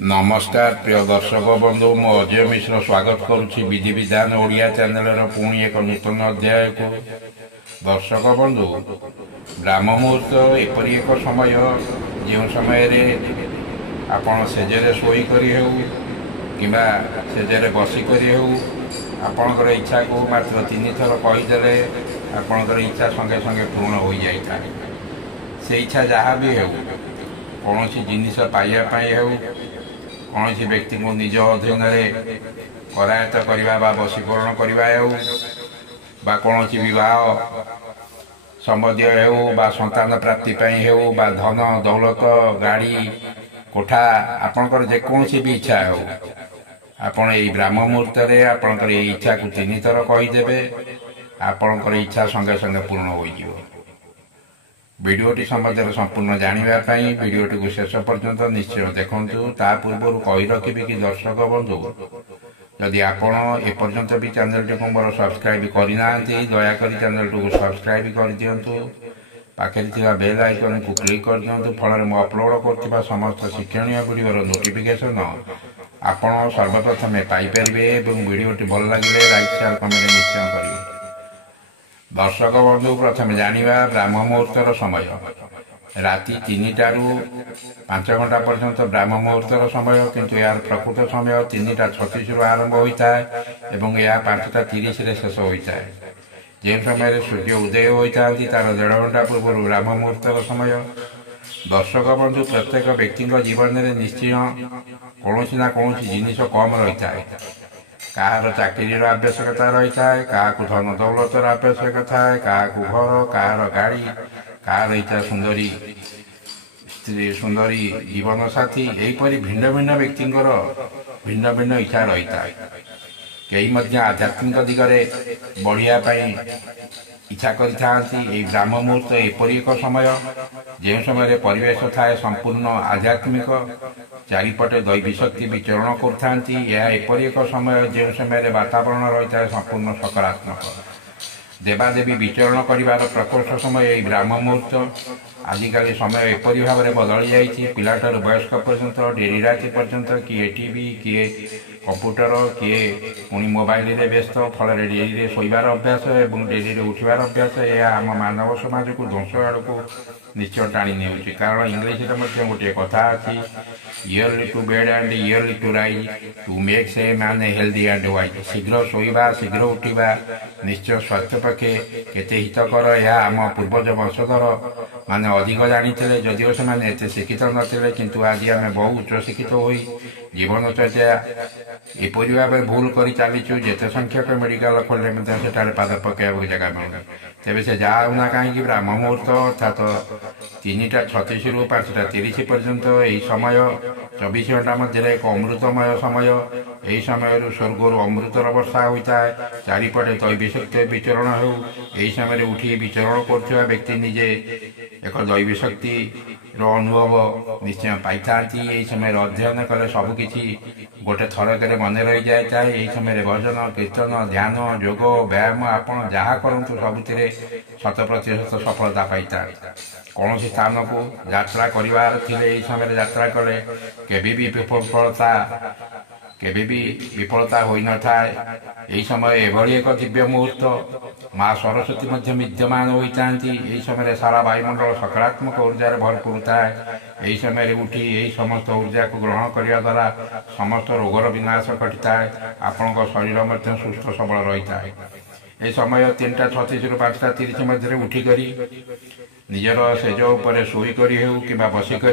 नमस्कार प्रिय दर्शक बंधु मु अजय मिश्र स्वागत करुच्ची विधि विधान ओडिया चैनल पुणी एक नूतन अध्याय को दर्शक बंधु ब्राह्म मुहूर्त एपरी एक समय जो समय आपण सेजरे शोई करी हो कि सेजरे बसिक आपणकर इच्छा को मात्र 3 थर कहीदे आपणकर इच्छा संगे संगे पूर्ण हो जाए से इच्छा जहाँ भी हो कौन जिनिस पाइबापी हो कौन व्यक्ति को निज अधीन करायत करवा वशीकरण करवा हो कौन विवाह संबंधी हो संतान प्राप्ति हो धन दौलत गाड़ी कोठा आपणकर जेकोसी भी इच्छा हो आपण यही ब्राह्म मुहूर्त आपणकर इच्छा को 3 थर कहीदे आपणकर इच्छा संगे संगे पूर्ण हो भिडियोटी संबंध संपूर्ण जानापी भिडियोटी को शेष पर्यंत निश्चय देखूँ ता पूर्व कही रखी कि दर्शक बंधु जदि आपण एपर्यंत भी चैनल टी को मोर सब्सक्राइब करना दयाकोरी चैनल टी को सब्सक्राइब कर दिंतु पाखे बेल आइकन को क्लिक कर दिंतु फल मैं अपलोड कर समस्त शिक्षणीय भिडियोर नोटिफिकेशन आपण सर्वप्रथमे पाइपर भिडियोटी भल लगे लाइक शेयर कमेंट निश्चय करेंगे। दर्शक बंधु प्रथम जानिबा ब्राह्म मुहूर्तर समय राति 3टा रु 5 घंटा पर्यंत ब्राह्म मुहूर्तर समय किंतु यार प्रकृत समय 3:36 रु आरंभ होता है एवं यह 5:30 रे शेष होता है। जो समय सूर्य उदय होता है तार 1.5 घंटा पूर्व ब्राह्म मुहूर्तर समय। दर्शक बंधु प्रत्येक व्यक्ति जीवन में निश्चय कौन ना कौन जिनिस कम रही है कहार चाकरीर आवश्यकता रही है क्या धन दौलतर आवश्यकता है क्या घर कहार गाड़ी कहार इच्छा सुंदरी स्त्री सुंदरी जीवन साथी यहीपरि भिन्न भिन्न व्यक्ति भिन्न भिन्न इच्छा रही है। कई आध्यात्मिक दिगरे बढ़ियापी इच्छा करी ब्राह्म मुहूर्त एपरी एक समय जो समय परिवेश थाए संपूर्ण आध्यात्मिक चारिपटे दैवी शक्ति विचरण करपरी एक समय जो समय वातावरण रही है संपूर्ण सकारात्मक देवादेवी विचरण कर प्रकोष्ठ समय यही ब्राह्म मुहूर्त आजिकल समय एपरी भाव में बदली जाइए पिलाठार वयस्क पर्यंत डेरी राति पर्यंत किए टीवी किए कंप्यूटर किए पुणी मोबाइल रे व्यस्त फल डेरी शोबार अभ्यास और डेरी उठार अभ्यास यह आम मानव समाज को ध्वंस आड़ को निश्चय टाणी ने कारण इंग्लीश गोटे कथा अच्छी early to bed and early to rise to makes a man healthy and wise शीघ्र शोवा शीघ्र उठा निश्चय स्वास्थ्य पक्षे केते हितकर यह आम पूर्वज वंशधर माने अधिक जानी जदिव से शिक्षित नथिले किंतु आज आम बहु उच्च शिक्षित हो जीवन चर्या एपरी भाव भूल कर चलीचु जिते संख्यक मेडिकल खोलने पाद पकड़ जगह मिलूना तेज से जाऊना कहीं ब्राह्म मुहूर्त अर्थात 3:36 रु 5:30 पर्यंत यही समय 24 घंटा मध्य एक अमृतमय समय यही समय स्वर्गर अमृतर वर्षा होता है चारिपटे दैवी शक्ति विचरण हो यही समय उठी विचरण कर व्यक्ति निजे एक दैवी शक्ति अनुभव निश्चय पाई था यही समय अध्ययन कले सबकि गोटे थरक मन रही जाए यही समय भजन कीर्तन ध्यान योग व्यायाम आपड़ जहाँ करूँ सबुति 100% सफलता पाई था। कौन स्थान को यात्रा कर समय यात्रा कले केबी भी विफलता हो न था यही समय एभली एक दिव्य मुहूर्त माँ सरस्वती मध्य विद्यमान होता यही समय सारा वायुमंडल सकारात्मक ऊर्जा भरपूर थाए यही समय उठी यही समस्त ऊर्जा को ग्रहण करने द्वारा समस्त रोगर विनाश घटी है आपण शरीर मध्य सुस्थ सबल रही है। यह समय 3:36 रु 5:30 मध्य उठिक निजर सेज उपर शोई करी हो कि बसिक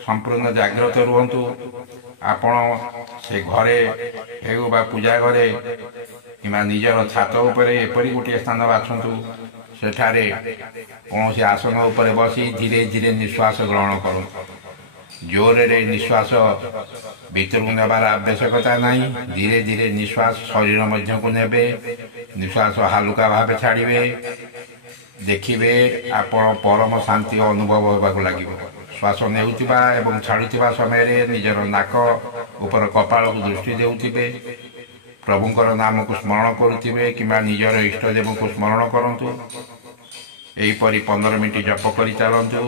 संपूर्ण जाग्रत रुहतु आपण से घरे हो पूजा घरे कि निजर छात उपरे एपरी गोटे स्थान बाछंतु सेठारे कौन से आसन उपर बसी धीरे धीरे निश्वास ग्रहण करूँ जोर रे निश्वास भीतर को नेबार आवश्यकता नहीं धीरे धीरे निश्वास शरीर मध्य को नेबे निश्वास हालुका भाव छाड़े देखिए आपण परम शांति अनुभव होगा लगे श्वास नेउतिबा एवं छाड़ुवा समय निजर नाक उपर कपाल को दृष्टि देउतिबे प्रभुंकर नाम को स्मरण करुथिबे किंबा निजर इष्टदेव को स्मरण करंतु एहीपरि 15 मिनिट जप कर चलतु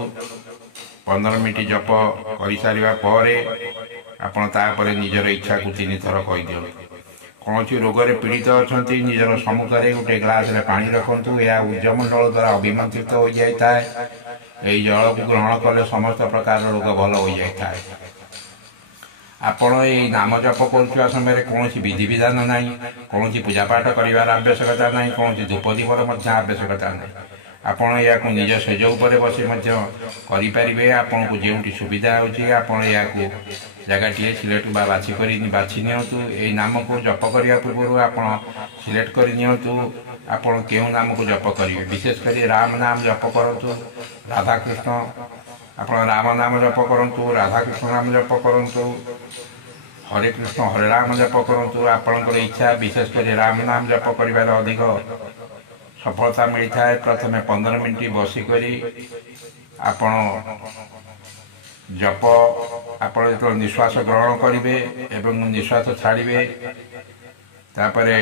15 मिनिट जप कर सारा ଆପଣ ତାପରେ ନିଜର ଇଚ୍ଛାକୁ 3 ଥର କହିଦିଅନ୍ତୁ। କୌଣସି ରୋଗରେ ପୀଡ଼ିତ ଅଛନ୍ତି ନିଜର ସମ୍ମୁଖରେ ଗୋଟେ ଗ୍ଲାସରେ ପାଣି ରଖନ୍ତୁ। ଏହା ଉର୍ଜ୍ଜମଣ୍ଡଳ ଦ୍ୱାରା ଅଭିମନ୍ତ୍ରିତ ହୋଇଯାଇଥାଏ। ଏହି ଜଳକୁ ଗ୍ରହଣ କଲେ ସମସ୍ତ ପ୍ରକାର ରୋଗ ଭଲ ହୋଇଯାଇଥାଏ। ଆପଣ ଏହି ନାମ ଜପ କରୁଥିବା ସମୟରେ କୌଣସି ବିଧିବିଧାନ ନାହିଁ, କୌଣସି ପୂଜାପାଠ କରିବାର ଆବଶ୍ୟକତା ନାହିଁ, କୌଣସି ଧୂପ ଦୀପର ମଧ୍ୟ ଆବଶ୍ୟକତା ନାହିଁ। ଆପଣ ଏହାକୁ ନିଜ ସେଜ ଉପରେ ବସି ମଧ୍ୟ କରିପାରିବେ। ଆପଣଙ୍କୁ ଯେଉଁଠି ସୁବିଧା ହେଉଛି ଆପଣ ଏହାକୁ ଜାଗାଟିଏ ସିଲେକ୍ଟ ବା ବାଛି ନିଅନ୍ତୁ। ଏହି ନାମକୁ ଜପ କରିବା ପୂର୍ବରୁ ଆପଣ ସିଲେକ୍ଟ କରି ନିଅନ୍ତୁ ଆପଣ କେଉଁ ନାମକୁ ଜପ କରିବେ। ବିଶେଷ କରି ରାମ ନାମ ଜପ କରନ୍ତୁ, ରାଧାକୃଷ୍ଣ ଆପଣ ରାମ ନାମ ଜପ କରନ୍ତୁ, ରାଧାକୃଷ୍ଣ ନାମ ଜପ କରନ୍ତୁ, ହରେ କୃଷ୍ଣ ହରେ ରାମ ଜପ କରନ୍ତୁ। ଆପଣଙ୍କର ଇଚ୍ଛା। ବିଶେଷ କରି ରାମ ନାମ ଜପ କରିବାରେ ଅଧିକ ସଫଳତା ମିଳିଥାଏ। ପ୍ରଥମେ 15 ମିନିଟ୍ ବସିକରି ଆପଣ ଜପ ଆପଣ ଯେତେବେଳେ ନିଶ୍ୱାସ ଗ୍ରହଣ କରିବେ ଏବଂ ନିଶ୍ୱାସ ଛାଡ଼ିବେ, ତାପରେ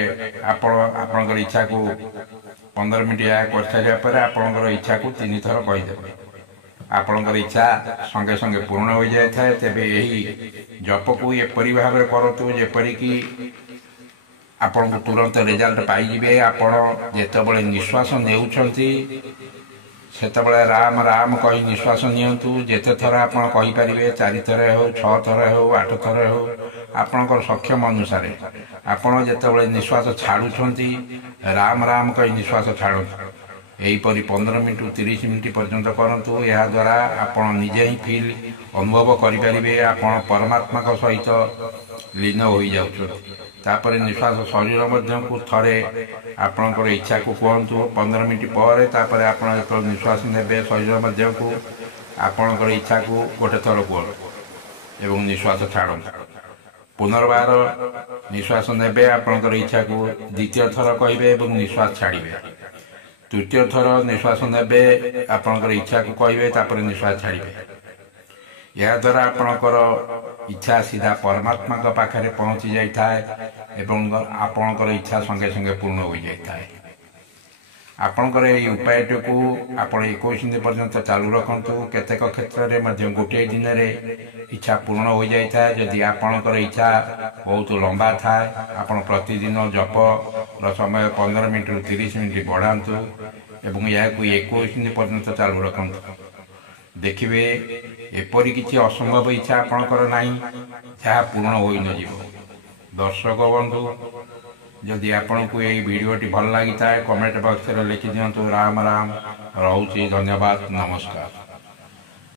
ଆପଣଙ୍କର ଇଚ୍ଛାକୁ 15 ମିନିଟ୍ ଏହା କରିସାରିବା ପରେ ଆପଣଙ୍କର ଇଚ୍ଛାକୁ 3 ଥର କହିଦେବେ। ଆପଣଙ୍କର ଇଚ୍ଛା ସଙ୍ଗେ ସଙ୍ଗେ ପୂର୍ଣ୍ଣ ହୋଇଯାଇଥାଏ। ତେବେ ଏହି ଜପକୁ ଏପରି ଭାବରେ କରନ୍ତୁ ଯେପରିକି ଆପଣଙ୍କୁ ତୁରନ୍ତ ରେଜଲ୍ଟ ପାଇଯିବେ। ଆପଣ ଯେତେବେଳେ ନିଶ୍ୱାସ ନେଉଛନ୍ତି ସେତେବେଳେ ରାମ ରାମ କହି ନିଶ୍ୱାସ ନିଅନ୍ତୁ। ଯେତେ ଥର ଆପଣ କହିପାରିବେ, 4 ଥର ହେଉ, 6 ଥର ହେଉ, 8 ଥର ହେଉ, ଆପଣଙ୍କର ସକ୍ଷମ ଅନୁସାରେ। ଆପଣ ଯେତେବେଳେ ନିଶ୍ୱାସ ଛାଡ଼ୁଛନ୍ତି ରାମ ରାମ କହି ନିଶ୍ୱାସ ଛାଡ଼ନ୍ତୁ। ଏହିପରି 15 ମିନିଟ୍ 30 ମିନିଟ୍ ପର୍ଯ୍ୟନ୍ତ କରନ୍ତୁ। ଏହାଦ୍ୱାରା ଆପଣ ନିଜେ ହିଁ ଅନୁଭବ କରିପାରିବେ ଆପଣ ପରମାତ୍ମାଙ୍କ ସହିତ ଲୀନ ହୋଇଯାଉଛନ୍ତି। ତାପରେ ନିଶ୍ୱାସ ଶରୀର ମଧ୍ୟକୁ ଥରେ ଆପଣଙ୍କର ଇଚ୍ଛାକୁ କୁହନ୍ତୁ 15 ମିନିଟ୍ ପରେ। ତାପରେ ଆପଣ ଯେତେବେଳେ ନିଶ୍ୱାସ ନେବେ ଶରୀର ମଧ୍ୟକୁ ଆପଣଙ୍କର ଇଚ୍ଛାକୁ ଗୋଟେ ଥର କୁହନ୍ତୁ ଏବଂ ନିଶ୍ୱାସ ଛାଡ଼ନ୍ତୁ। ପୁନର୍ବାର ନିଶ୍ୱାସ ନେବେ, ଆପଣଙ୍କର ଇଚ୍ଛାକୁ 2ୟ ଥର କହିବେ ଏବଂ ନିଶ୍ୱାସ ଛାଡ଼ିବେ। 3ୟ ଥର ନିଶ୍ୱାସ ନେବେ, ଆପଣଙ୍କର ଇଚ୍ଛାକୁ କହିବେ, ତାପରେ ନିଶ୍ୱାସ ଛାଡ଼ିବେ। ଏହାଦ୍ୱାରା ଆପଣଙ୍କର ଇଚ୍ଛା ସିଧା ପରମାତ୍ମାଙ୍କ ପାଖରେ ପହଞ୍ଚି ଯାଇଥାଏ ଏବଂ ଆପଣଙ୍କର ଇଚ୍ଛା ସଙ୍ଗେ ସଙ୍ଗେ ପୂର୍ଣ୍ଣ ହୋଇଯାଇଥାଏ। ଆପଣଙ୍କର ଏହି ଉପାୟଟିକୁ ଆପଣ 21 ଦିନ ପର୍ଯ୍ୟନ୍ତ ଚାଲୁ ରଖନ୍ତୁ। କେତେକ କ୍ଷେତ୍ରରେ ମଧ୍ୟ ଗୋଟିଏ ଦିନରେ ଇଚ୍ଛା ପୂର୍ଣ୍ଣ ହୋଇଯାଇଥାଏ। ଯଦି ଆପଣଙ୍କର ଇଚ୍ଛା ବହୁତ ଲମ୍ବା ଥାଏ ଆପଣ ପ୍ରତିଦିନ ଜପର ସମୟ 15 ମିନିଟ୍ରୁ 30 ମିନିଟ୍ ବଢ଼ାନ୍ତୁ ଏବଂ ଏହାକୁ 21 ଦିନ ପର୍ଯ୍ୟନ୍ତ ଚାଲୁ ରଖନ୍ତୁ। ଦେଖିବେ ଏପରି କିଛି ଅସମ୍ଭବ ଇଚ୍ଛା ଆପଣଙ୍କର ନାହିଁ ଯାହା ପୂର୍ଣ୍ଣ ହୋଇନଯିବ। ଦର୍ଶକ ବନ୍ଧୁ, ଯଦି ଆପଣଙ୍କୁ ଏହି ଭିଡ଼ିଓଟି ଭଲ ଲାଗିଥାଏ କମେଣ୍ଟ ବକ୍ସରେ ଲେଖିଦିଅନ୍ତୁ। ରାମ ରାମ। ରହୁଛି। ଧନ୍ୟବାଦ। ନମସ୍କାର।